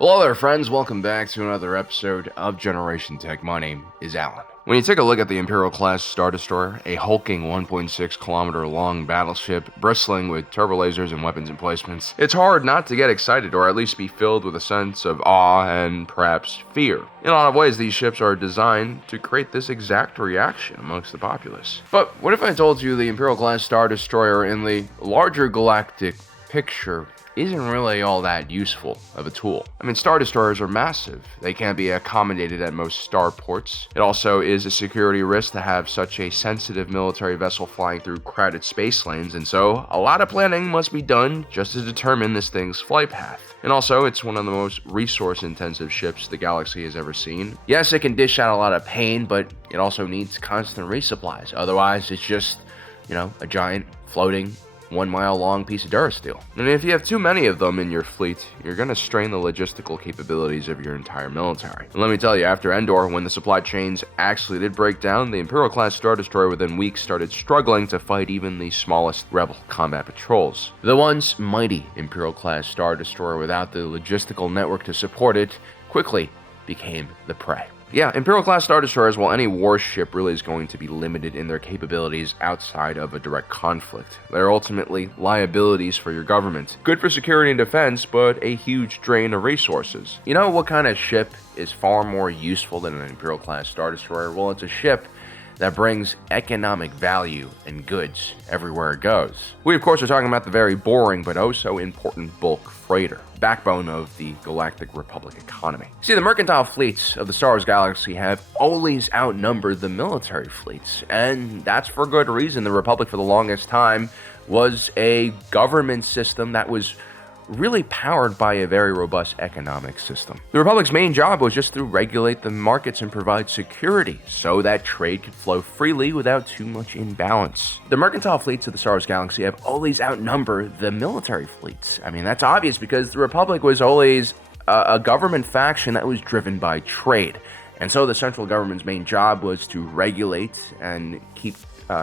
Hello there, friends. Welcome back to another episode of Generation Tech. My name is Alan. When you take a look at the Imperial-class Star Destroyer, a hulking 1.6-kilometer-long battleship bristling with turbo lasers and weapons emplacements, it's hard not to get excited or at least be filled with a sense of awe and perhaps fear. In a lot of ways, these ships are designed to create this exact reaction amongst the populace. But what if I told you the Imperial-class Star Destroyer in the larger galactic picture isn't really all that useful of a tool? I mean, Star Destroyers are massive. They can't be accommodated at most starports. It also is a security risk to have such a sensitive military vessel flying through crowded space lanes, and so a lot of planning must be done just to determine this thing's flight path. And also, it's one of the most resource-intensive ships the galaxy has ever seen. Yes, it can dish out a lot of pain, but it also needs constant resupplies. Otherwise, it's just, a giant floating 1 mile long piece of Durasteel. And if you have too many of them in your fleet, you're going to strain the logistical capabilities of your entire military. And let me tell you, after Endor, when the supply chains actually did break down, the Imperial-class Star Destroyer within weeks started struggling to fight even the smallest Rebel combat patrols. The once mighty Imperial-class Star Destroyer without the logistical network to support it quickly became the prey. Yeah, Imperial-class Star Destroyers, while any warship really is going to be limited in their capabilities outside of a direct conflict. They're ultimately liabilities for your government. Good for security and defense, but a huge drain of resources. You know what kind of ship is far more useful than an Imperial-class Star Destroyer? Well, it's a ship that brings economic value and goods everywhere it goes. We, of course, are talking about the very boring but oh so important bulk freighter, backbone of the Galactic Republic economy. See, the mercantile fleets of the Star Wars galaxy have always outnumbered the military fleets, and that's for good reason. The Republic, for the longest time, was a government system that was really powered by a very robust economic system. The Republic's main job was just to regulate the markets and provide security so that trade could flow freely without too much imbalance. The mercantile fleets of the Star Wars galaxy have always outnumbered the military fleets. I mean, that's obvious because the Republic was always a government faction that was driven by trade. And so the central government's main job was to regulate and keep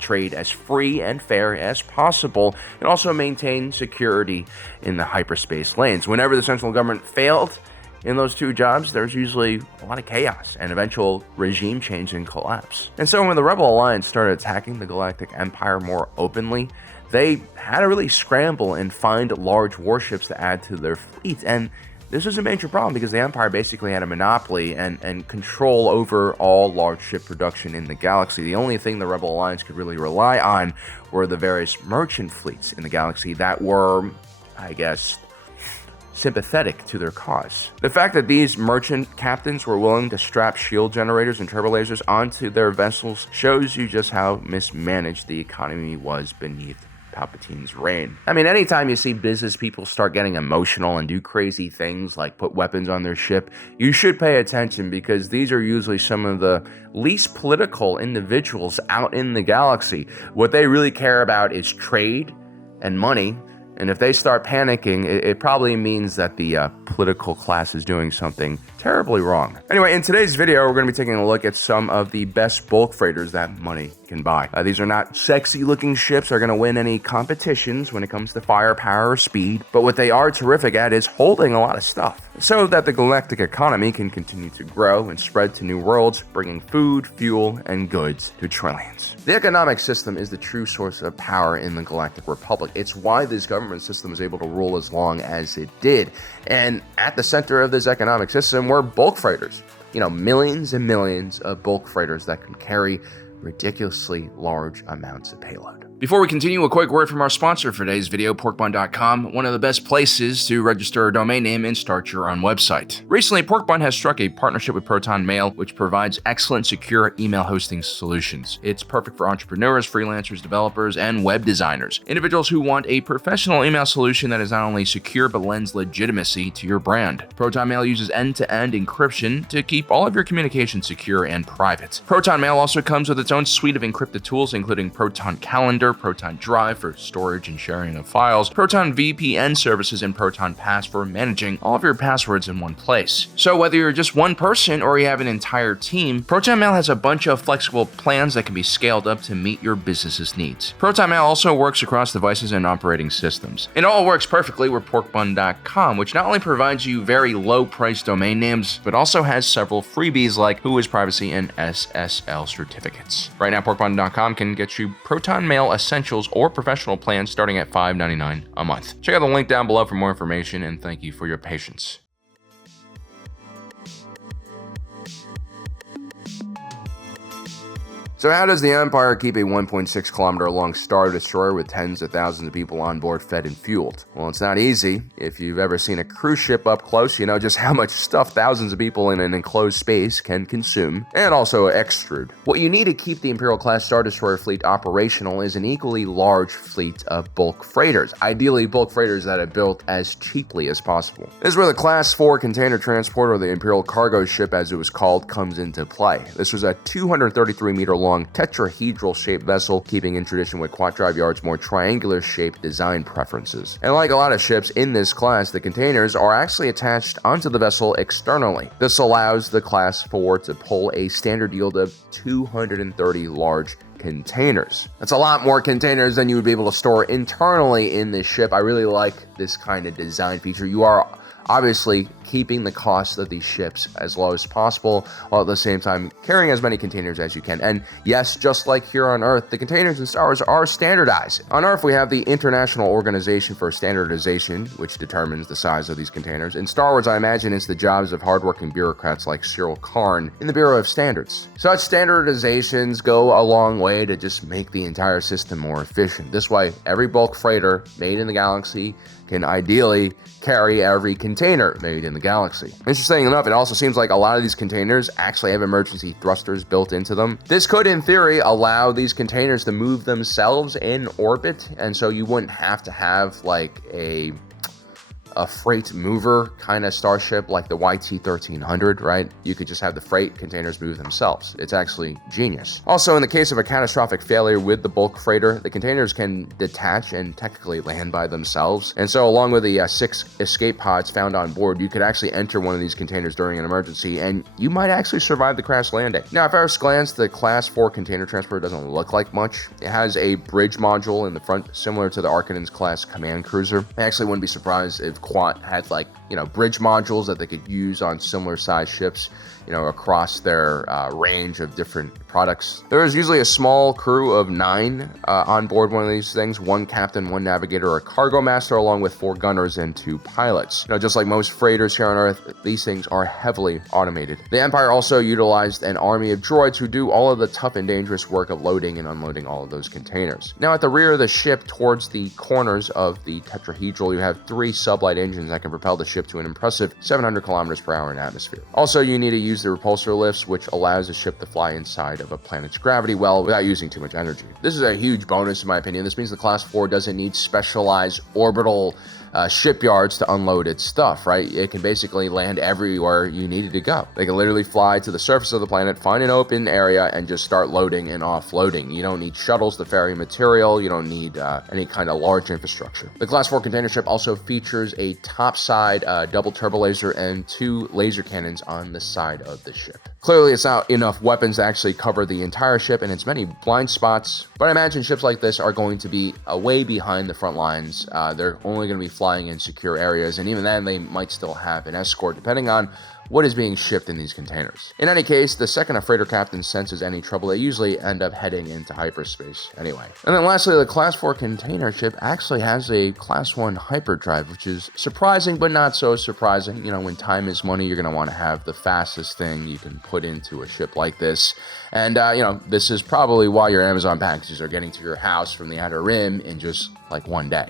trade as free and fair as possible, and also maintain security in the hyperspace lanes. Whenever the central government failed in those two jobs, there's usually a lot of chaos and eventual regime change and collapse. And so when the Rebel Alliance started attacking the Galactic Empire more openly, they had to really scramble and find large warships to add to their fleet. And this was a major problem because the Empire basically had a monopoly and control over all large ship production in the galaxy. The only thing the Rebel Alliance could really rely on were the various merchant fleets in the galaxy that were, sympathetic to their cause. The fact that these merchant captains were willing to strap shield generators and turbo lasers onto their vessels shows you just how mismanaged the economy was beneath Palpatine's reign. I mean, anytime you see business people start getting emotional and do crazy things like put weapons on their ship, you should pay attention because these are usually some of the least political individuals out in the galaxy. What they really care about is trade and money, and if they start panicking, it probably means that the political class is doing something terribly wrong. Anyway, in today's video, we're going to be taking a look at some of the best bulk freighters that money can buy. These are not sexy-looking ships that are going to win any competitions when it comes to firepower or speed, but what they are terrific at is holding a lot of stuff, so that the galactic economy can continue to grow and spread to new worlds, bringing food, fuel, and goods to trillions. The economic system is the true source of power in the Galactic Republic. It's why this government system is able to rule as long as it did. And at the center of this economic system were bulk freighters. Millions and millions of bulk freighters that can carry ridiculously large amounts of payload. Before we continue, a quick word from our sponsor for today's video, porkbun.com, one of the best places to register a domain name and start your own website. Recently, Porkbun has struck a partnership with Proton Mail, which provides excellent, secure email hosting solutions. It's perfect for entrepreneurs, freelancers, developers, and web designers. Individuals who want a professional email solution that is not only secure, but lends legitimacy to your brand. Proton Mail uses end-to-end encryption to keep all of your communication secure and private. Proton Mail also comes with its own suite of encrypted tools, including Proton Calendar, Reader, Proton Drive for storage and sharing of files, Proton VPN services, and Proton Pass for managing all of your passwords in one place. So whether you're just one person or you have an entire team, Proton Mail has a bunch of flexible plans that can be scaled up to meet your business's needs. Proton Mail also works across devices and operating systems. It all works perfectly with porkbun.com, which not only provides you very low-priced domain names, but also has several freebies like WHOIS Privacy and SSL certificates. Right now, porkbun.com can get you Proton Mail Essentials or Professional plans starting at $5.99 a month. Check out the link down below for more information, and thank you for your patience. So how does the Empire keep a 1.6 kilometer long Star Destroyer with tens of thousands of people on board fed and fueled? Well, it's not easy. If you've ever seen a cruise ship up close, you know just how much stuff thousands of people in an enclosed space can consume, and also extrude. What you need to keep the Imperial-class Star Destroyer fleet operational is an equally large fleet of bulk freighters, ideally bulk freighters that are built as cheaply as possible. This is where the Class 4 container transport, or the Imperial cargo ship as it was called, comes into play. This was a 233-meter long tetrahedral-shaped vessel, keeping in tradition with Quat-Drive Yard's more triangular-shaped design preferences. And like a lot of ships in this class, the containers are actually attached onto the vessel externally. This allows the Class 4 to pull a standard yield of 230 large containers. That's a lot more containers than you would be able to store internally in this ship. I really like this kind of design feature. You are obviously keeping the cost of these ships as low as possible, while at the same time carrying as many containers as you can. And yes, just like here on Earth, the containers in Star Wars are standardized. On Earth, we have the International Organization for Standardization, which determines the size of these containers. In Star Wars, I imagine it's the jobs of hardworking bureaucrats like Cyril Karn in the Bureau of Standards. Such standardizations go a long way to just make the entire system more efficient. This way, every bulk freighter made in the galaxy can ideally carry every container made in the galaxy. Interesting enough, it also seems like a lot of these containers actually have emergency thrusters built into them. This could, in theory, allow these containers to move themselves in orbit, and so you wouldn't have to have like a freight mover kind of starship like the YT-1300, right? You could just have the freight containers move themselves. It's actually genius. Also, in the case of a catastrophic failure with the bulk freighter, the containers can detach and technically land by themselves. And so along with the 6 escape pods found on board, you could actually enter one of these containers during an emergency, and you might actually survive the crash landing. Now, at first glance, the Class 4 container transporter doesn't look like much. It has a bridge module in the front, similar to the Arkanon's class command cruiser. I actually wouldn't be surprised if Quat had bridge modules that they could use on similar size ships, across their range of different products. There is usually a small crew of 9 on board one of these things: 1 captain, 1 navigator, a cargo master, along with 4 gunners and 2 pilots. Just like most freighters here on Earth, these things are heavily automated. The Empire also utilized an army of droids who do all of the tough and dangerous work of loading and unloading all of those containers. Now, at the rear of the ship, towards the corners of the tetrahedral, you have 3 sublight engines that can propel the ship to an impressive 700 kilometers per hour in atmosphere. Also, you need to use the repulsor lifts, which allows the ship to fly inside of a planet's gravity well without using too much energy. This is a huge bonus in my opinion. This means the Class 4 doesn't need specialized orbital shipyards to unload its stuff, right? It can basically land everywhere you need it to go. They can literally fly to the surface of the planet, find an open area, and just start loading and offloading. You don't need shuttles to ferry material. You don't need any kind of large infrastructure. The Class 4 container ship also features a topside double turbo laser and 2 laser cannons on the side of the ship. Clearly, it's not enough weapons to actually cover the entire ship and its many blind spots, but I imagine ships like this are going to be way behind the front lines. They're only going to be flying in secure areas, and even then they might still have an escort depending on what is being shipped in these containers. In any case, the second a freighter captain senses any trouble, they usually end up heading into hyperspace anyway. And then lastly, the Class 4 container ship actually has a Class 1 hyperdrive, which is surprising but not so surprising. When time is money, you're going to want to have the fastest thing you can put into a ship like this. And, this is probably why your Amazon packages are getting to your house from the Outer Rim in just like one day.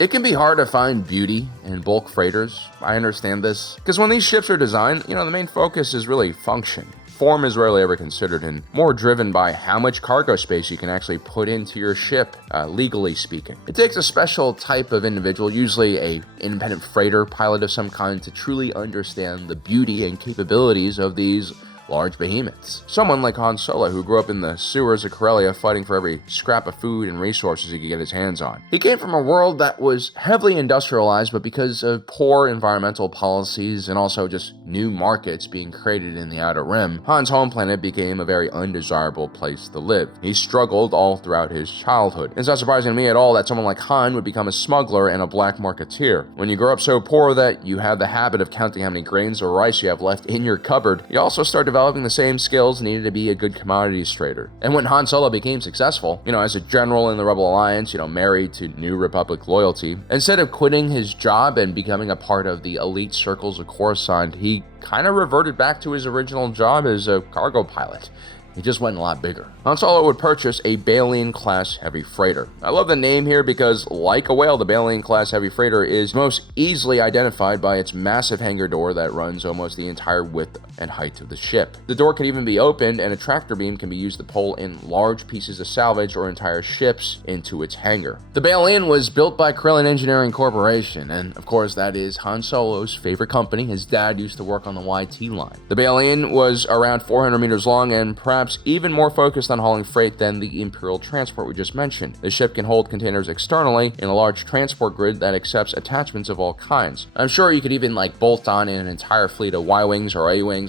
It can be hard to find beauty in bulk freighters. I understand this, because when these ships are designed, the main focus is really function. Form is rarely ever considered, and more driven by how much cargo space you can actually put into your ship, legally speaking. It takes a special type of individual, usually a independent freighter pilot of some kind, to truly understand the beauty and capabilities of these large behemoths. Someone like Han Solo, who grew up in the sewers of Corellia fighting for every scrap of food and resources he could get his hands on. He came from a world that was heavily industrialized, but because of poor environmental policies and also just new markets being created in the Outer Rim, Han's home planet became a very undesirable place to live. He struggled all throughout his childhood. It's not surprising to me at all that someone like Han would become a smuggler and a black marketeer. When you grow up so poor that you have the habit of counting how many grains of rice you have left in your cupboard, you also start developing the same skills needed to be a good commodities trader. And when Han Solo became successful, as a general in the Rebel Alliance, married to New Republic loyalty, instead of quitting his job and becoming a part of the elite circles of Coruscant, he kind of reverted back to his original job as a cargo pilot. He just went a lot bigger. Han Solo would purchase a Balian-class heavy freighter. I love the name here because, like a whale, the Balian-class heavy freighter is most easily identified by its massive hangar door that runs almost the entire width and height of the ship. The door can even be opened, and a tractor beam can be used to pull in large pieces of salvage or entire ships into its hangar. The Balian was built by Krillin Engineering Corporation, and of course that is Han Solo's favorite company. His dad used to work on the YT line. The Balian was around 400 meters long and perhaps even more focused on hauling freight than the Imperial transport we just mentioned. The ship can hold containers externally in a large transport grid that accepts attachments of all kinds. I'm sure you could even bolt on in an entire fleet of Y-Wings or A-Wings.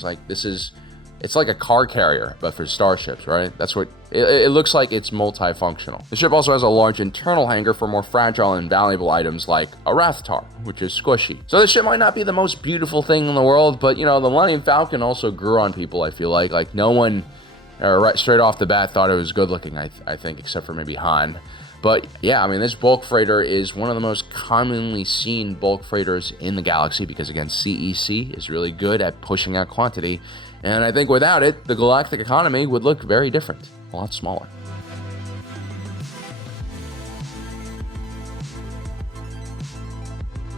It's like a car carrier, but for starships, right? That's what it looks like. It's multifunctional. The ship also has a large internal hangar for more fragile and valuable items like a Rathtar, which is squishy. So the ship might not be the most beautiful thing in the world, but the Millennium Falcon also grew on people, I feel like no one right straight off the bat thought it was good looking, I think, except for maybe Han. But yeah, this bulk freighter is one of the most commonly seen bulk freighters in the galaxy because, again, CEC is really good at pushing out quantity. And I think without it, the galactic economy would look very different, a lot smaller.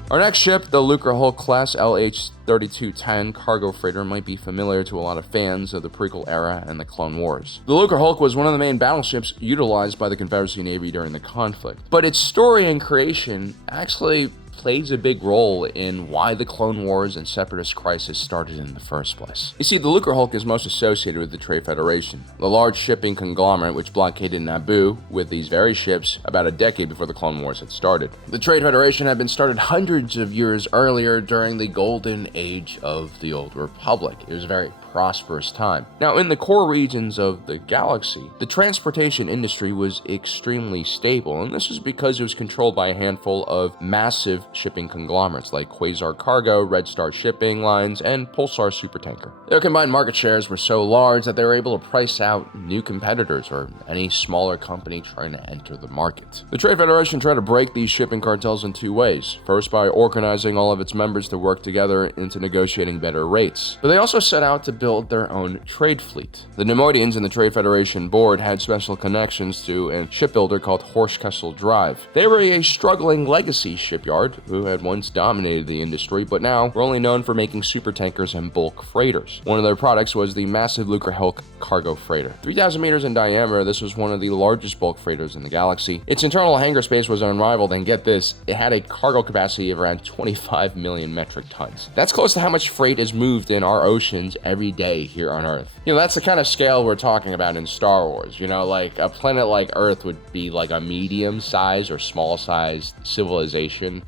Our next ship, the Lucrehulk class LH-3210 cargo freighter, might be familiar to a lot of fans of the prequel era and the Clone Wars. The Lucrehulk was one of the main battleships utilized by the Confederacy Navy during the conflict, but its story and creation actually plays a big role in why the Clone Wars and Separatist Crisis started in the first place. You see, the Lucrehulk is most associated with the Trade Federation, the large shipping conglomerate which blockaded Naboo with these very ships about a decade before the Clone Wars had started. The Trade Federation had been started hundreds of years earlier during the golden age of the Old Republic. It was a very prosperous time. Now, in the core regions of the galaxy, the transportation industry was extremely stable, and this was because it was controlled by a handful of massive shipping conglomerates like Quasar Cargo, Red Star Shipping Lines, and Pulsar Supertanker. Their combined market shares were so large that they were able to price out new competitors or any smaller company trying to enter the market. The Trade Federation tried to break these shipping cartels in two ways. First, by organizing all of its members to work together into negotiating better rates. But they also set out to build their own trade fleet. The Neimoidians in the Trade Federation board had special connections to a shipbuilder called Horskessel Drive. They were a struggling legacy shipyard who had once dominated the industry, but now were only known for making supertankers and bulk freighters. One of their products was the massive Lucrehulk cargo freighter. 3,000 meters in diameter, this was one of the largest bulk freighters in the galaxy. Its internal hangar space was unrivaled, and get this, it had a cargo capacity of around 25 million metric tons. That's close to how much freight is moved in our oceans every day here on Earth. That's the kind of scale we're talking about in Star Wars. Like a planet like Earth would be like a medium size or small sized civilization,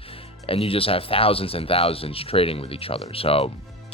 and you just have thousands and thousands trading with each other. So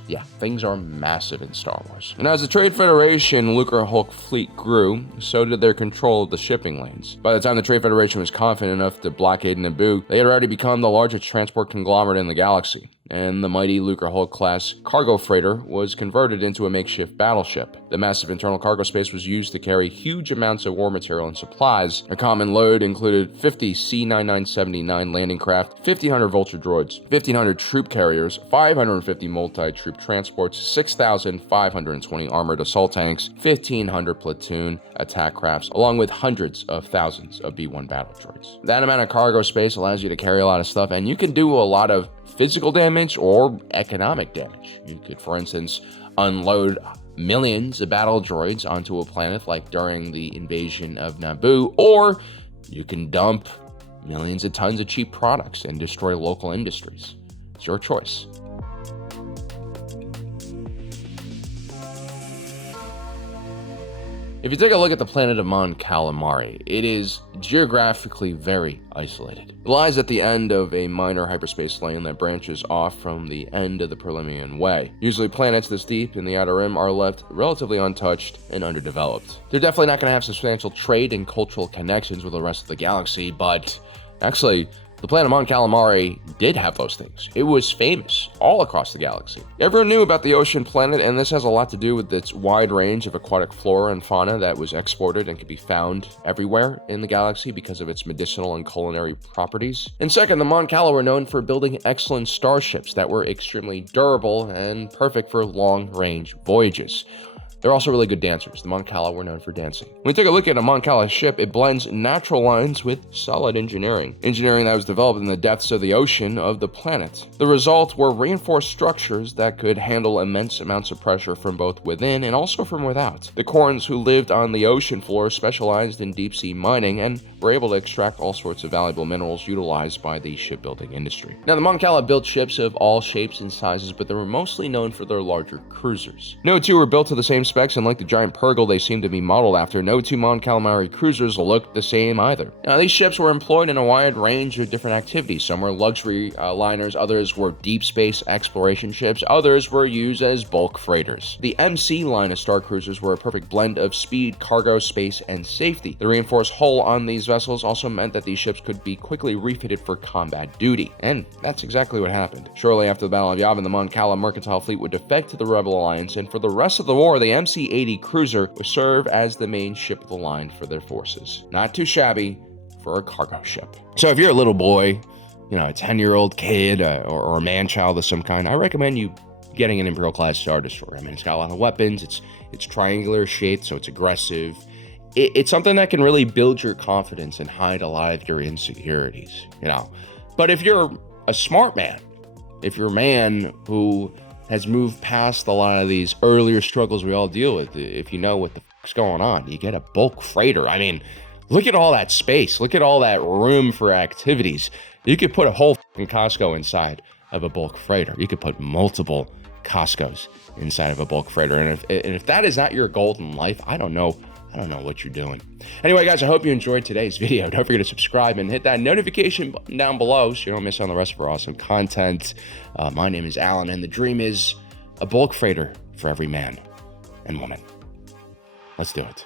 yeah, things are massive in Star Wars. And as the Trade Federation Lucrehulk fleet grew, so did their control of the shipping lanes. By the time the Trade Federation was confident enough to blockade Naboo, they had already become the largest transport conglomerate in the galaxy. And the mighty Lucrehulk class cargo freighter was converted into a makeshift battleship. The massive internal cargo space was used to carry huge amounts of war material and supplies. A common load included 50 C-9979 landing craft, 1,500 vulture droids, 1,500 troop carriers, 550 multi-troop transports, 6,520 armored assault tanks, 1,500 platoon attack crafts, along with hundreds of thousands of B-1 battle droids. That amount of cargo space allows you to carry a lot of stuff, and you can do a lot of physical damage or economic damage. You could, for instance, unload millions of battle droids onto a planet like during the invasion of Naboo, or you can dump millions of tons of cheap products and destroy local industries. It's your choice. If you take a look at the planet of Mon Calamari, it is geographically very isolated. It lies at the end of a minor hyperspace lane that branches off from the end of the Perlemian Way. Usually planets this deep in the outer rim are left relatively untouched and underdeveloped. They're definitely not going to have substantial trade and cultural connections with the rest of the galaxy, but actually, the planet Mon Calamari did have those things. It was famous all across the galaxy. Everyone knew about the ocean planet, and this has a lot to do with its wide range of aquatic flora and fauna that was exported and could be found everywhere in the galaxy because of its medicinal and culinary properties. And second, the Mon Cala were known for building excellent starships that were extremely durable and perfect for long-range voyages. They're also really good dancers. The Mon Cala were known for dancing. When you take a look at a Mon Cala ship, it blends natural lines with solid engineering. Engineering that was developed in the depths of the ocean of the planet. The result were reinforced structures that could handle immense amounts of pressure from both within and also from without. The Corns who lived on the ocean floor specialized in deep-sea mining and were able to extract all sorts of valuable minerals utilized by the shipbuilding industry. Now, the Mon Cala built ships of all shapes and sizes, but they were mostly known for their larger cruisers. No two were built to the same specs, and like the giant Purgle they seem to be modeled after, no two Mon Calamari cruisers looked the same either. Now, these ships were employed in a wide range of different activities. Some were luxury liners, others were deep space exploration ships, others were used as bulk freighters. The MC line of star cruisers were a perfect blend of speed, cargo, space, and safety. The reinforced hull on these vessels also meant that these ships could be quickly refitted for combat duty, and that's exactly what happened. Shortly after the Battle of Yavin, the Mon Cala mercantile fleet would defect to the Rebel Alliance, and for the rest of the war, the MC-80 cruiser would serve as the main ship of the line for their forces. Not too shabby for a cargo ship. So if you're a little boy, a 10-year-old kid or a man-child of some kind, I recommend you getting an Imperial-class Star Destroyer. I mean, it's got a lot of weapons, it's triangular shaped, so it's aggressive. It's something that can really build your confidence and hide a lot of your insecurities, But if you're a smart man, if you're a man who has moved past a lot of these earlier struggles we all deal with, if you know what the fuck's going on, you get a bulk freighter. I mean, look at all that space. Look at all that room for activities. You could put a whole fucking Costco inside of a bulk freighter. You could put multiple Costcos inside of a bulk freighter. And if that is not your goal in life, I don't know what you're doing. Anyway, guys, I hope you enjoyed today's video. Don't forget to subscribe and hit that notification button down below so you don't miss on the rest of our awesome content. My name is Alan, and the dream is a bulk freighter for every man and woman. Let's do it.